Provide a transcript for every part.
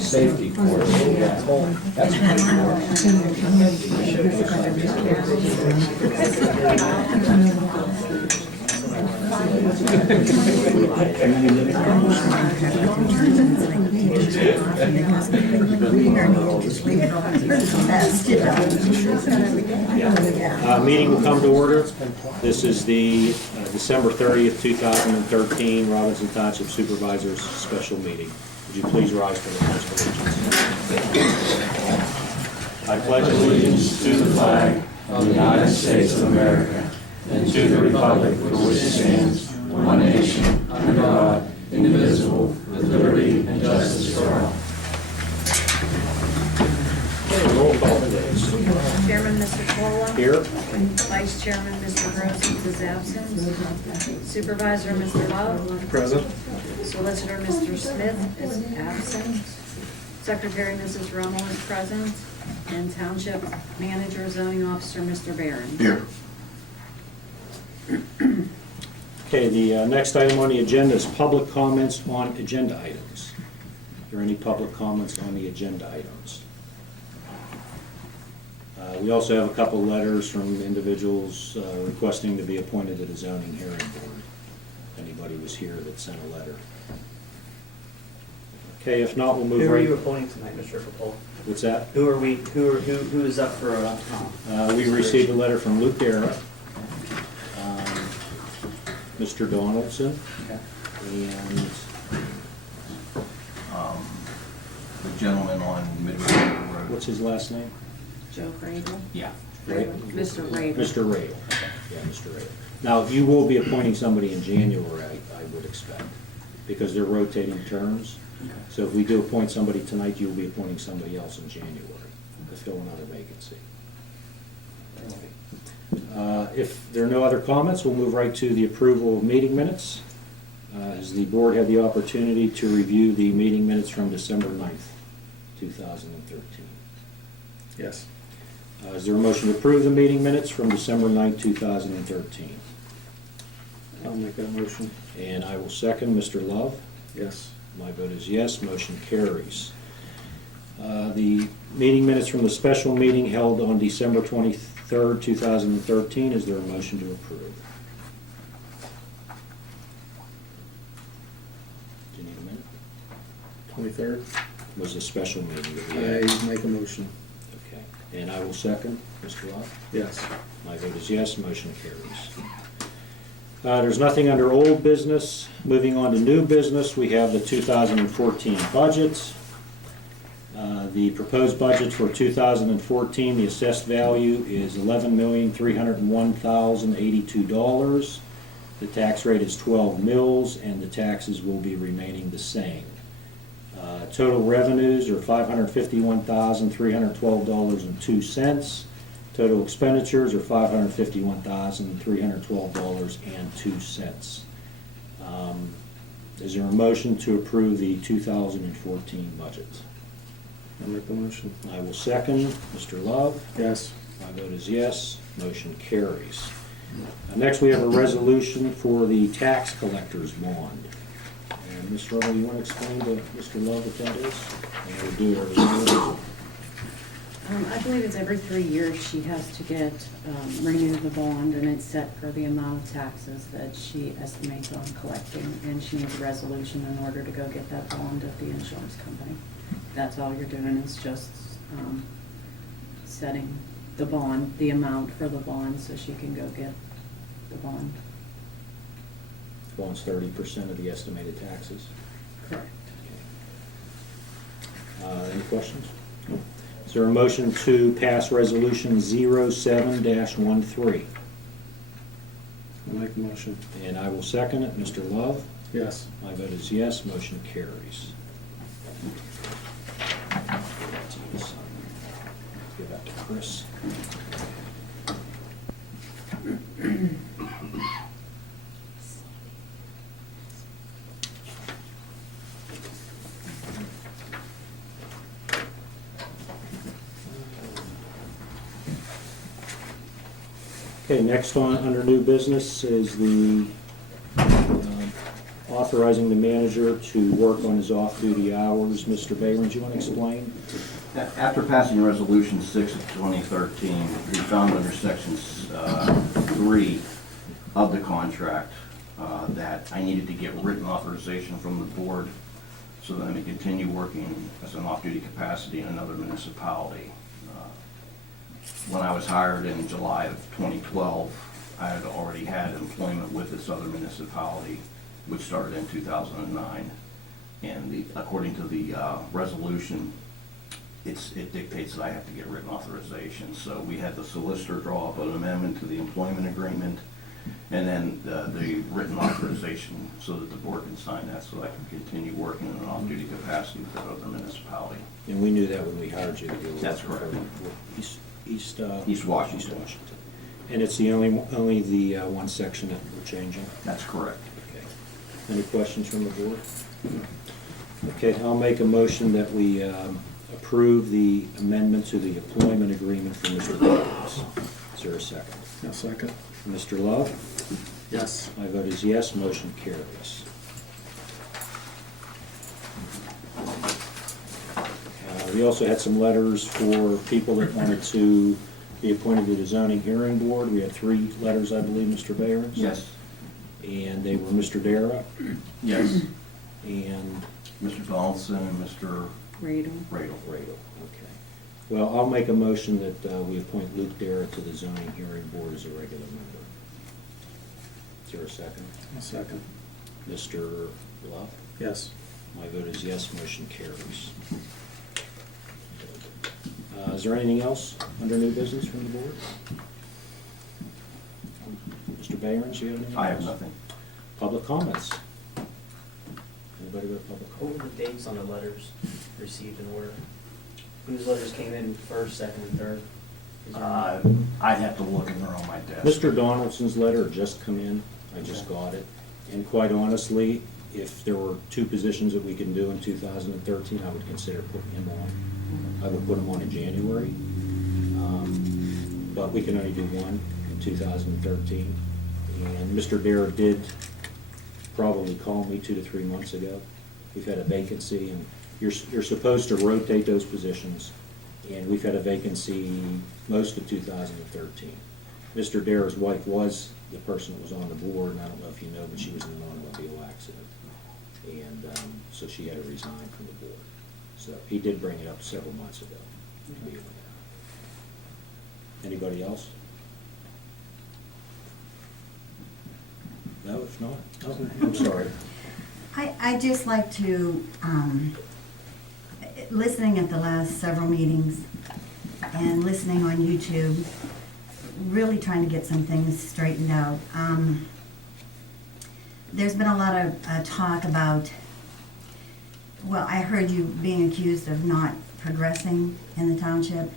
Safety course. That's pretty Meeting will come to order. This is the December 30th, 2013 Robinson Township Supervisors Special Meeting. Would you please rise for the Pledge of Allegiance? I pledge allegiance to the flag of the United States of America and to the republic for which it stands, one nation, under God, indivisible, with liberty and justice for all. Roll call, please. Chairman, Mr. Cola. Here. Vice Chairman, Mr. Grossens is absent. Supervisor, Mr. Love. Present. Solicitor, Mr. Smith is absent. Secretary, Mrs. Romo is present. And Township Manager, Zoning Officer, Mr. Barron. Here. Okay, the next item on the agenda is public comments on agenda items. Are there any public comments on the agenda items? We also have a couple letters from individuals requesting to be appointed to the zoning hearing board. If anybody was here that sent a letter. Okay, if not, we'll move Who are right. you appointing tonight, Mr. Capole? What's that? Who are we? Who is up for? We received a letter from Luke Era, Mr. Donaldson, Okay. and The gentleman on Midway Road. what's his last name? Joe Grable. Yeah. Mr. Raven. Mr. Radel. Yeah, Mr. Radel. Now, you will be appointing somebody in January, I would expect, because they're rotating terms. Okay. So if we do appoint somebody tonight, you'll be appointing somebody else in January to fill another vacancy. If there are no other comments, we'll move right to the approval of meeting minutes. Has the board had the opportunity to review the meeting minutes from December 9th, 2013? Yes. Is there a motion to approve the meeting minutes from December 9th, 2013? I'll make that motion. And I will second. Mr. Love? Yes. My vote is yes, motion carries. The meeting minutes from the special meeting held on December 23rd, 2013, is there a motion to approve? Do you need a minute? 23rd. Was the special meeting that we I had? make a motion. Okay, and I will second. Mr. Love? Yes. My vote is yes, motion carries. There's nothing under old business. Moving on to new business, we have the 2014 budget. The proposed budget for 2014, the assessed value is $11,301,082. The tax rate is 12 mils, and the taxes will be remaining the same. Total revenues are $551,312.02. Total expenditures are $551,312.02. Is there a motion to approve the 2014 budget? I'll make the motion. I will second. Mr. Love? Yes. My vote is yes. Motion carries. Next, we have a resolution for the tax collector's bond. And Ms. Rubble, you want to explain to Mr. Love what that is? And we'll do it every year. I believe it's every 3 years she has to get, renew the bond, and it's set for the amount of taxes that she estimates on collecting, and she needs a resolution in order to go get that bond at the insurance company. That's all you're doing, is just setting the bond, the amount for the bond, so she can go get the bond. Bond's 30% of the estimated taxes. Correct. Any questions? Is there a motion to pass resolution 07-13? I'll make the motion. And I will second it. Mr. Love? Yes. My vote is yes, motion carries. Give that to Chris. Okay, next on, under new business is the authorizing the manager to work on his off-duty hours. Mr. Baylor, do you want to explain? After passing Resolution 6 of 2013, we found under Section 3 of the contract that I needed to get written authorization from the board so that I may continue working as an off-duty capacity in another municipality. When I was hired in July of 2012, I had already had employment with this other municipality, which started in 2009. And according to the resolution, it dictates that I have to get written authorization. So we had the solicitor draw up an amendment to the employment agreement, and then the written authorization so that the board can sign that, so I can continue working in an off-duty capacity with that other municipality. And we knew that when we hired you. That's correct. East Washington. And it's the only the one section that we're changing? That's correct. Okay. Any questions from the board? Okay, I'll make a motion that we approve the amendment to the employment agreement for Mr. Williams. Is there a second? A second. Mr. Love? Yes. My vote is yes, motion carries. We also had some letters for people that wanted to be appointed to the zoning hearing board. We had 3 letters, I believe, Mr. Behrens? Yes. And they were Mr. Dara Yes. and Mr. Donaldson and Mr. Radel. Radel. Radel. Okay. Well, I'll make a motion that we appoint Luke Dara to the zoning hearing board as a regular member. Is there a second? A second. Mr. Love? Yes. My vote is yes, motion carries. Is there anything else under new business from the board? Mr. Behrens, you have anything else? I have nothing. Public comments? Anybody with public What comment? were the dates on the letters received in order? Whose letters came in first, second, and third? Is there- I'd have to look and they're on my desk. Mr. Donaldson's letter had just come in, I just got it. And quite honestly, if there were 2 positions that we can do in 2013, I would consider putting him on. I would put him on in January. But we can only do 1 in 2013. And Mr. Dara did probably call me 2 to 3 months ago. We've had a vacancy, and you're supposed to rotate those positions, and we've had a vacancy most of 2013. Mr. Dara's wife was the person that was on the board, and I don't know if you know, but she was in an automobile accident. And so she had to resign from the board. So he did bring it up several months ago. To be aware. Anybody else? No, if not, oh, I'm sorry. I just like to, listening at the last several meetings and listening on YouTube, really trying to get some things straightened out. There's been a lot of talk about, well, I heard you being accused of not progressing in the township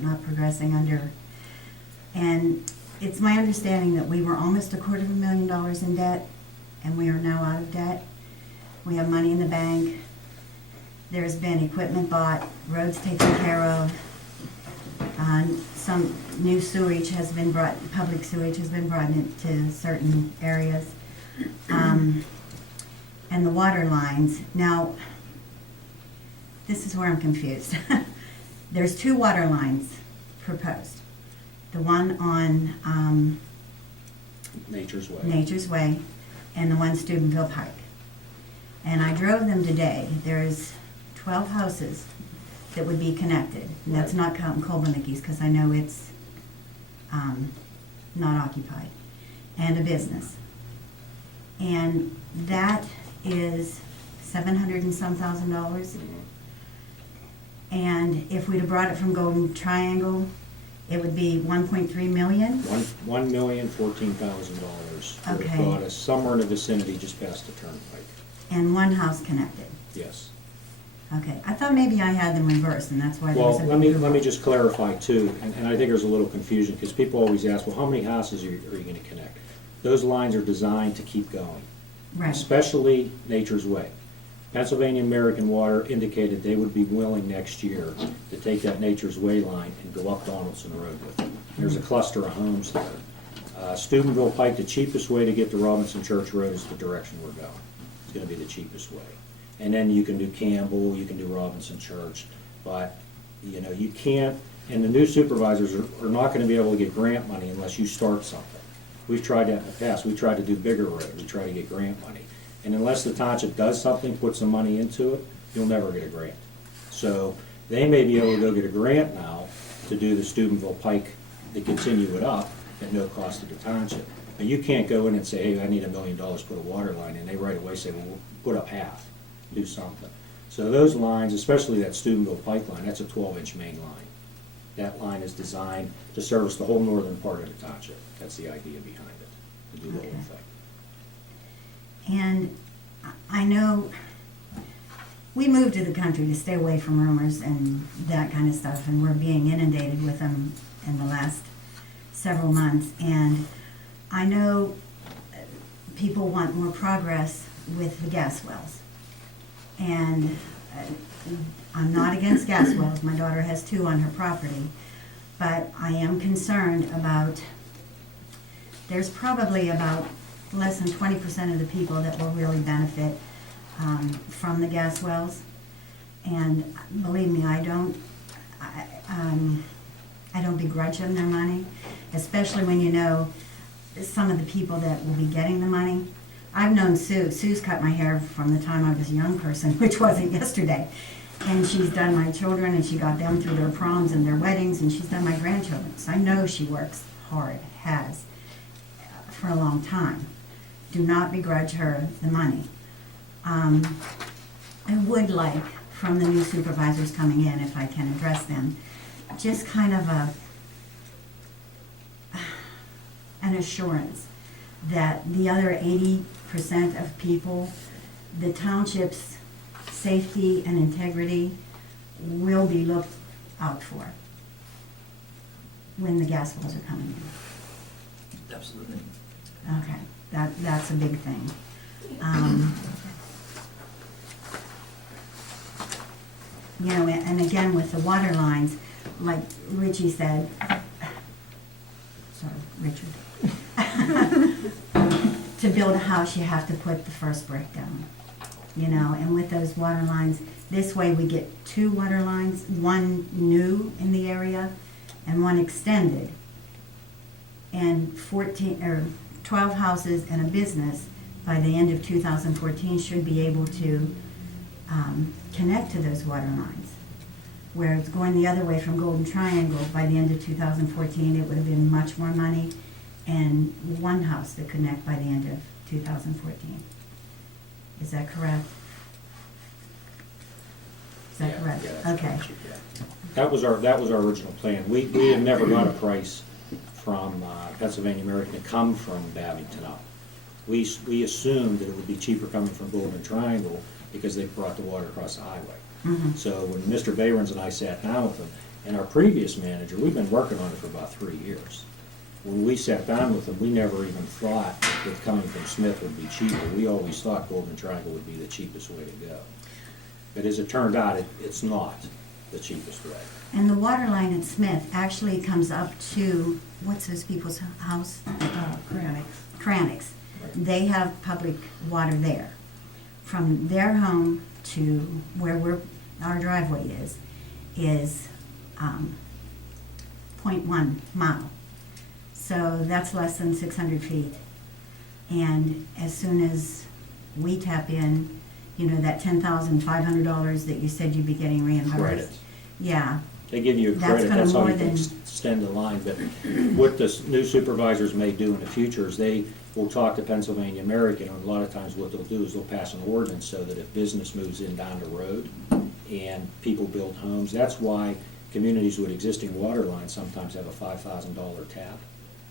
not progressing under, and it's my understanding that we were almost $250,000 in debt, and we are now out of debt. We have money in the bank. There's been equipment bought, roads taken care of. Some new sewage has been brought, public sewage has been brought into certain areas. And the water lines. Now, this is where I'm confused. There's 2 water lines proposed. The one on Nature's Way. Nature's Way, and the one Steubenville Pike. And I drove them today. There's 12 houses that would be connected. And that's not counting Kolbenicki's, because I know it's not occupied. And a business. And that is $700 and some thousand. And if we'd have brought it from Golden Triangle, it would be 1.3 million. $1,014,000 would have Okay. brought us somewhere in the vicinity just past the turnpike. And one house connected. Yes. Okay, I thought maybe I had them reversed, and that's why there was Well, a... let me just clarify too, and I think there's a little confusion, because people always ask, well, how many houses are you gonna connect? Those lines are designed to keep going, Right, especially Nature's Way. Pennsylvania American Water indicated they would be willing next year to take that Nature's Way line and go up Donaldson Road with it. There's a cluster of homes there. Steubenville Pike, the cheapest way to get to Robinson Church Road is the direction we're going. It's gonna be the cheapest way. And then you can do Campbell, you can do Robinson Church, but, you know, you can't, and the new supervisors are not gonna be able to get grant money unless you start something. We've tried that in the past, we tried to do bigger roads, we tried to get grant money. And unless the township does something, puts some money into it, you'll never get a grant. So they may be able to go get a grant now to do the Steubenville Pike, to continue it up at no cost to the township. But you can't go in and say, hey, I need $1 million to put a water line in, they right away say, well, we'll put up half, do something. So those lines, especially that Steubenville Pike line, that's a 12-inch main line. That line is designed to service the whole northern part of the township. That's the idea behind it, to do the whole Okay. thing. And I know we moved to the country to stay away from rumors and that kind of stuff, and we're being inundated with them in the last several months. And I know people want more progress with the gas wells. And I'm not against gas wells. My daughter has 2 on her property. But I am concerned about, there's probably about less than 20% of the people that will really benefit from the gas wells. And believe me, I don't begrudge them their money, especially when you know some of the people that will be getting the money. I've known Sue. Sue's cut my hair from the time I was a young person, which wasn't yesterday. And she's done my children, and she got them through their proms and their weddings, and she's done my grandchildren. So I know she works hard, has, for a long time. Do not begrudge her the money. I would like, from the new supervisors coming in, if I can address them, just kind of an assurance that the other 80% of people, the township's safety and integrity will be looked out for when the gas wells are coming in. Absolutely. Okay, that's a big thing. You know, and again, with the water lines, like Richie said, sorry, Richard. To build a house, you have to put the first brick down, you know, and with those water lines, this way we get 2 water lines, one new in the area and one extended. And 12 houses and a business by the end of 2014 should be able to connect to those water lines. Where it's going the other way from Golden Triangle, by the end of 2014, it would have been much more money and one house to connect by the end of 2014. Is that correct? Is that Yeah, correct? yeah, that's Okay. correct, yeah. That was our original plan. We have never got a price from Pennsylvania American to come from Babington up. We assumed that it would be cheaper coming from Golden Triangle because they brought the water across the highway. Mhm. So when Mr. Behrens and I sat down with him, and our previous manager, we've been working on it for about 3 years. When we sat down with him, we never even thought that coming from Smith would be cheaper. We always thought Golden Triangle would be the cheapest way to go. But as it turned out, it's not the cheapest way. And the water line at Smith actually comes up to, what's those people's house? Cranick's. They have public water there. From their home to where our driveway is 0.1 mile. So that's less than 600 feet. And as soon as we tap in, you know, that $10,500 that you said you'd be getting reimbursed. Credit. Yeah, They give you a That's credit, gonna that's how more you can than- extend the line, but what the new supervisors may do in the future is they will talk to Pennsylvania American, and a lot of times what they'll do is they'll pass an ordinance so that if business moves in down the road and people build homes, that's why communities with existing water lines sometimes have a $5,000 tap,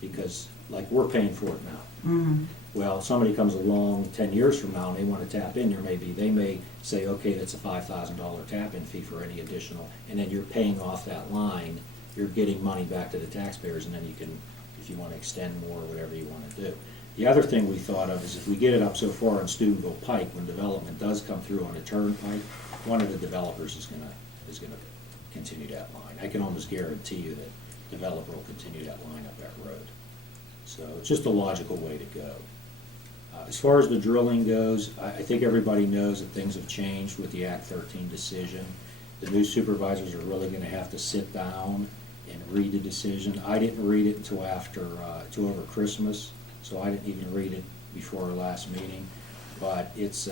because, like, we're paying for it now. mhm, Well, somebody comes along 10 years from now and they want to tap in, they may say, okay, that's a $5,000 tap-in fee for any additional, and then you're paying off that line, you're getting money back to the taxpayers, and then you can, if you want to extend more, or whatever you want to do. The other thing we thought of is if we get it up so far on Steubenville Pike, when development does come through on a turnpike, one of the developers is gonna continue that line. I can almost guarantee you that developer will continue that line up that road. So it's just a logical way to go. As far as the drilling goes, I think everybody knows that things have changed with the Act 13 decision. The new supervisors are really gonna have to sit down and read the decision. I didn't read it until over Christmas, so I didn't even read it before our last meeting. But it's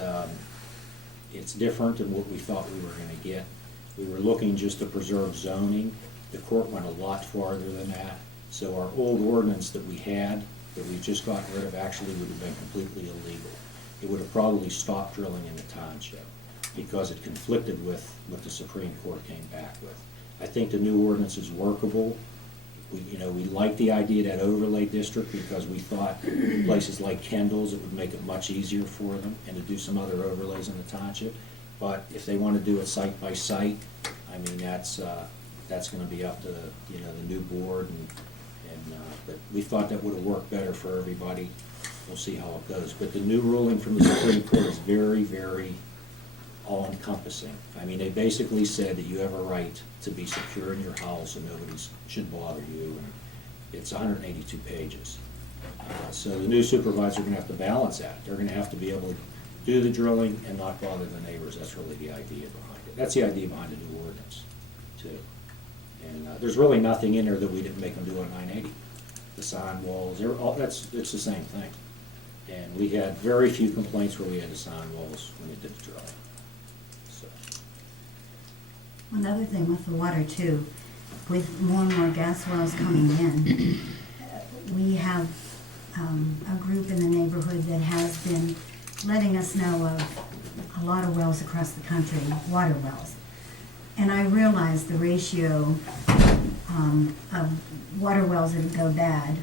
different than what we thought we were gonna get. We were looking just to preserve zoning. The court went a lot farther than that. So our old ordinance that we had, that we just got rid of, actually would have been completely illegal. It would have probably stopped drilling in the township because it conflicted with what the Supreme Court came back with. I think the new ordinance is workable. We like the idea of that overlay district because we thought places like Kendall's, it would make it much easier for them and to do some other overlays in the township. But if they want to do it site by site, I mean, that's gonna be up to the new board but we thought that would have worked better for everybody. We'll see how it goes. But the new ruling from the Supreme Court is very, very all-encompassing. I mean, they basically said that you have a right to be secure in your house and nobody should bother you. And it's 182 pages. So the new supervisors are gonna have to balance that. They're gonna have to be able to do the drilling and not bother the neighbors. That's really the idea behind it. That's the idea behind the new ordinance, too. And there's really nothing in there that we didn't make them do on 980. The sign walls, it's the same thing. And we had very few complaints where we had the sign walls when it did the drilling. So. Another thing with the water too, with more and more gas wells coming in, we have a group in the neighborhood that has been letting us know of a lot of wells across the country, water wells. And I realize the ratio of water wells that go bad,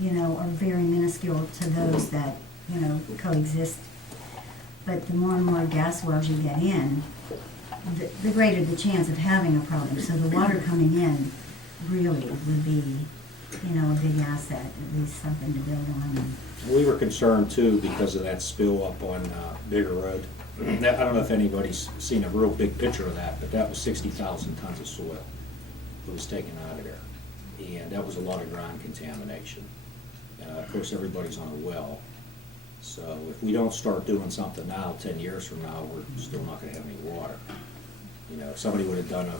are very minuscule to those that, coexist. But the more and more gas wells you get in, the greater the chance of having a problem. So the water coming in really would be, a big asset, at least something to build on. We were concerned too because of that spill up on Bigger Road. I don't know if anybody's seen a real big picture of that, but that was 60,000 tons of soil that was taken out of there. And that was a lot of ground contamination. Of course, everybody's on a well. So if we don't start doing something now, 10 years from now, we're still not gonna have any water. If somebody would have done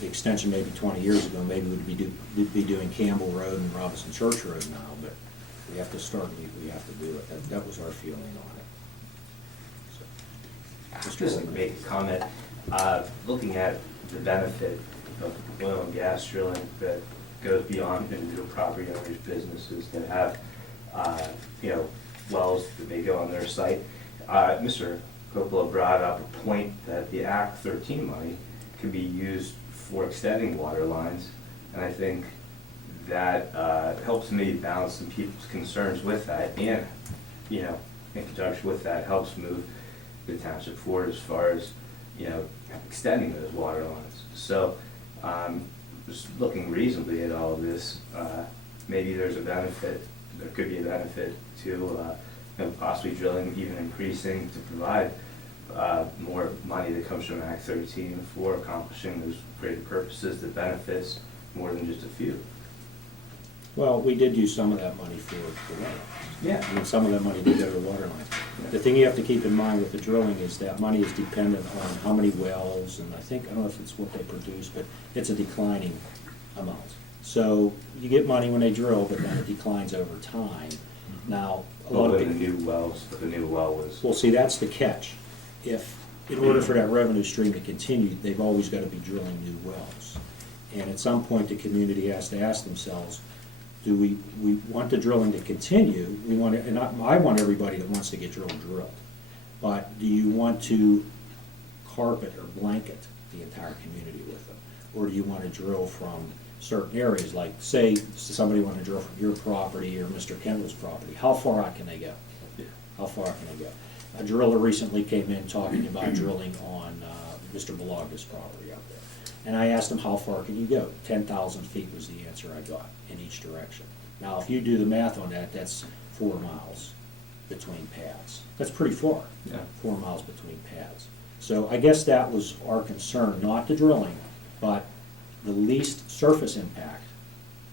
the extension maybe 20 years ago, maybe we'd be doing Campbell Road and Robinson Church Road now, but we have to start, we have to do it. That was our feeling on it. So, Just like make a comment, looking at the benefit of oil and gas drilling that goes beyond individual property owners, businesses that have, wells that may go on their site. Mr. Coppola brought up a point that the Act 13 money can be used for extending water lines, and I think that helps maybe balance some people's concerns with that, and, in conjunction with that, helps move the township forward as far as, extending those water lines. So, just looking reasonably at all of this, maybe there's a benefit, there could be a benefit to possibly drilling, even increasing to provide more money that comes from Act 13 for accomplishing those greater purposes that benefits more than just a few. Well, we did use some of that money for the water. Yeah. I mean, some of that money did go to the water lines. The thing you have to keep in mind with the drilling is that money is dependent on how many wells, and I don't know if it's what they produce, but it's a declining amount. So you get money when they drill, but then it declines over time. Now, a lot of The people. new wells, if the new well was. Well, see, that's the catch. In order for that revenue stream to continue, they've always got to be drilling new wells. And at some point, the community has to ask themselves, do we want the drilling to continue? I want everybody that wants to get drilled. But do you want to carpet or blanket the entire community with them? Or do you want to drill from certain areas, like say somebody want to drill from your property or Mr. Kendall's property? How far out can they go? How far out can they go? A driller recently came in talking about drilling on Mr. Belogda's property out there. And I asked him, how far can you go? 10,000 feet was the answer I got in each direction. Now, if you do the math on that, that's 4 miles between pads. That's pretty far. Yeah. 4 miles between pads. So I guess that was our concern, not the drilling, but the least surface impact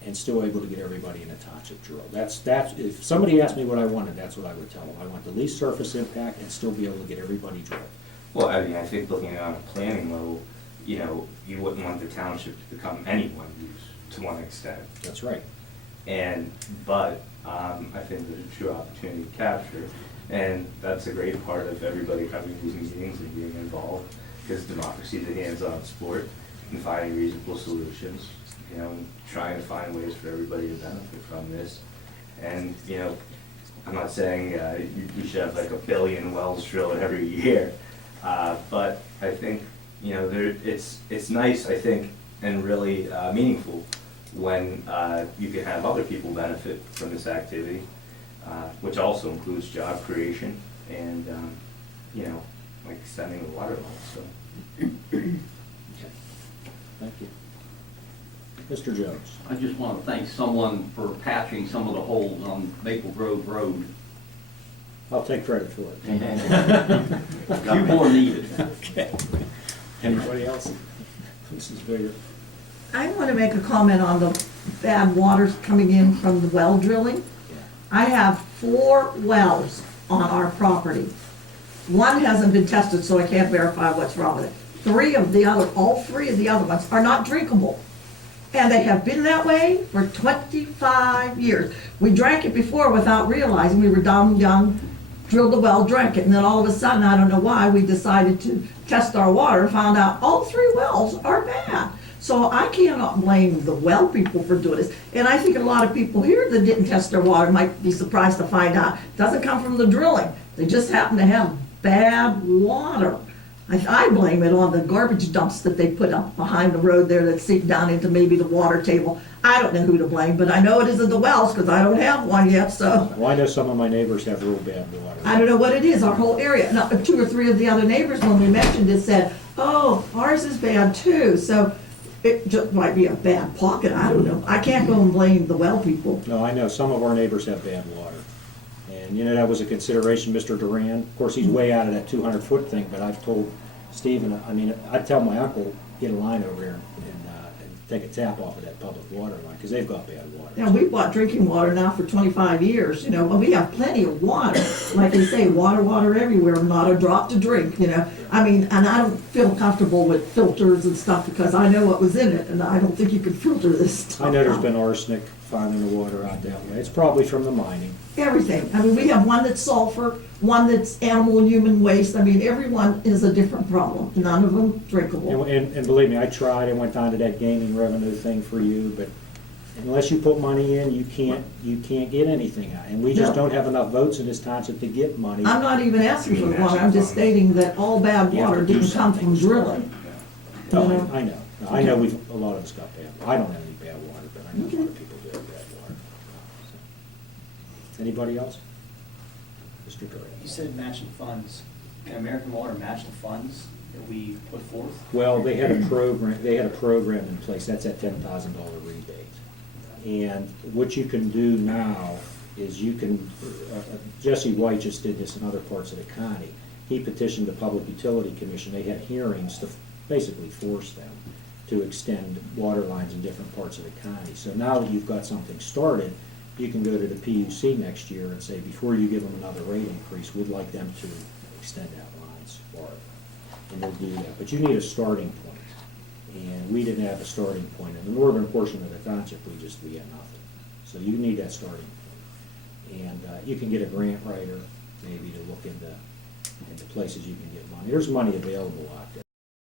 and still able to get everybody in the township drilled. That's, if somebody asked me what I wanted, that's what I would tell them. I want the least surface impact and still be able to get everybody drilled. Well, I mean, I think looking at it on a planning level, you know, you wouldn't want the township to become anyone use to one extent. That's right. But I think there's a true opportunity to capture, and that's a great part of everybody coming to these meetings and being involved, because democracy is a hands-on sport, and finding reasonable solutions, you know, and trying to find ways for everybody to benefit from this. And, you know, I'm not saying you should have like 1 billion wells drilled every year, but I think, you know, it's nice, I think, and really meaningful when you can have other people benefit from this activity, which also includes job creation and, you know, like extending the water line, so. Okay. Thank you. Mr. Jones? I just want to thank someone for patching some of the holes on Maple Grove Road. I'll take credit for it. A few more needed. Okay. Anybody else? Mrs. Bigger? I want to make a comment on the bad waters coming in from the well drilling. I have 4 wells on our property. One hasn't been tested, so I can't verify what's wrong with it. All 3 of the other ones are not drinkable. And they have been that way for 25 years. We drank it before without realizing. We were dumb, young, drilled the well, drank it, and then all of a sudden, I don't know why, we decided to test our water, found out all 3 wells are bad. So I cannot blame the well people for doing this. And I think a lot of people here that didn't test their water might be surprised to find out it doesn't come from the drilling. They just happen to have bad water. I blame it on the garbage dumps that they put up behind the road there that seep down into maybe the water table. I don't know who to blame, but I know it isn't the wells because I don't have one yet, so. Well, I know some of my neighbors have real bad water. I don't know what it is, our whole area. Now, 2 or 3 of the other neighbors, when we mentioned it, said, oh, ours is bad too. So it just might be a bad pocket, I don't know. I can't go and blame the well people. No, I know some of our neighbors have bad water. And, you know, that was a consideration, Mr. Duran. Of course, he's way out of that 200-foot thing, but I've told Stephen, I mean, I'd tell my uncle, get a line over there and take a tap off of that public water line, because they've got bad water. Now, we bought drinking water now for 25 years, you know, and we have plenty of water. Like they say, water everywhere, not a drop to drink, you know. I mean, and I don't feel comfortable with filters and stuff because I know what was in it, and I don't think you could filter this stuff. I know there's been arsenic found in the water out that way. It's probably from the mining. Everything. I mean, we have one that's sulfur, one that's animal and human waste. I mean, every one is a different problem. None of them drinkable. And believe me, I tried, I went down to that gaming revenue thing for you, but unless you put money in, you can't get anything out. And we just No. don't have enough votes in this township to get money. I'm not even asking for water. I'm just stating that all bad You have water to do didn't come from something. drilling. No, You know? I know. No, I know a lot of us got bad. I don't have any bad water, but I know a lot of people do have bad water. So. Anybody else? Mr. Curry? You said matching funds. Can American Water match the funds that we put forth? Well, they had a program in place. That's that $10,000 rebate. And what you can do now is you can, Jesse White just did this in other parts of the county. He petitioned the Public Utility Commission. They had hearings to basically force them to extend water lines in different parts of the county. So now that you've got something started, you can go to the PUC next year and say, before you give them another rate increase, we'd like them to extend that lines for it. And they'll do that. But you need a starting point. And we didn't have a starting point. In the northern portion of the township, we had nothing. So you need that starting point. And you can get a grant writer maybe to look into places you can get money. There's money available out there.